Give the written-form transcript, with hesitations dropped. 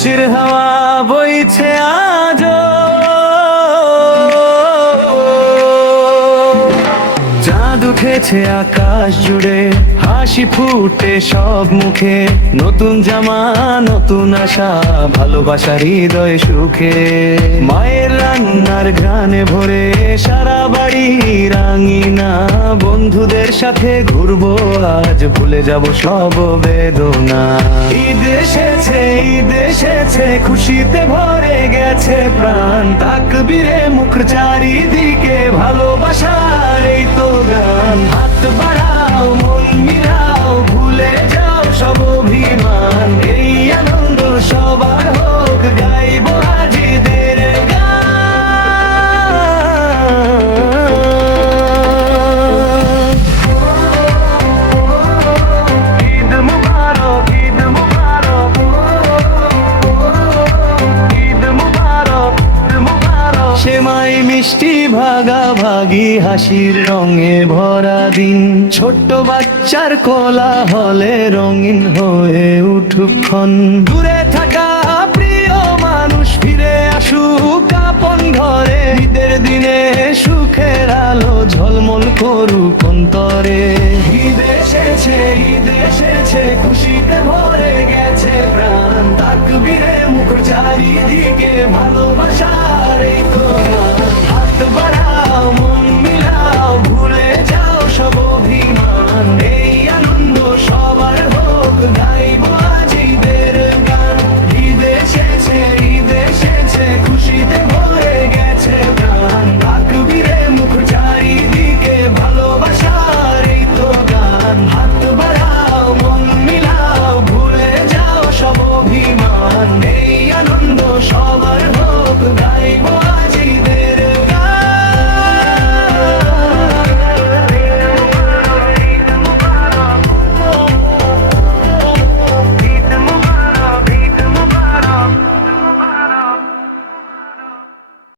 খুশির হাওয়া বইছে আজো, চাঁদ উঠেছে আকাশ জুড়ে, হাসি ফুটে সব মুখে, নতুন জামা নতুন আশা, ভালোবাসার হৃদয় সুখে। মায়ের রান্নার ঘ্রাণে ভরে সারা বাড়ি রাঙিনা, বন্ধুদের সাথে ঘুরবো আজ, ভুলে যাব সব বেদনা। ঈদ এসেছে, ঈদ এসেছে, খুশিতে ভরে গেছে প্রাণ, তাকবীরে মুখ চারিদিকে, ভালোবাসার এই তো গান। হাত বাড়াও মন মিলাও, ভুলে যাও সব অভিমান, এই আনন্দ সবার হোক, গাইবো আজ ঈদের গান। ঈদ মুবারক, ঈদ মুবারক, ঈদ মুবারক, ঈদ মুবারক। সেমাই মিষ্টি ভাগাভাগি, হাসির রঙে ভরা দিন, ছোট্ট বাচ্চার কোলাহলে রঙিন হয়ে উঠুক্ষণ। দূরে থাকা প্রিয় মানুষ ফিরে আসুক আপন ঘরে, ঈদের দিনে সুখের আলো ঝলমল করুক অন্তরে। ঈদ এসেছে, ঈদ এসেছে, খুশিতে ভরে গেছে প্রাণ, তাকবীরে মুখ চারিদিকে, ভালোবাসার এই তো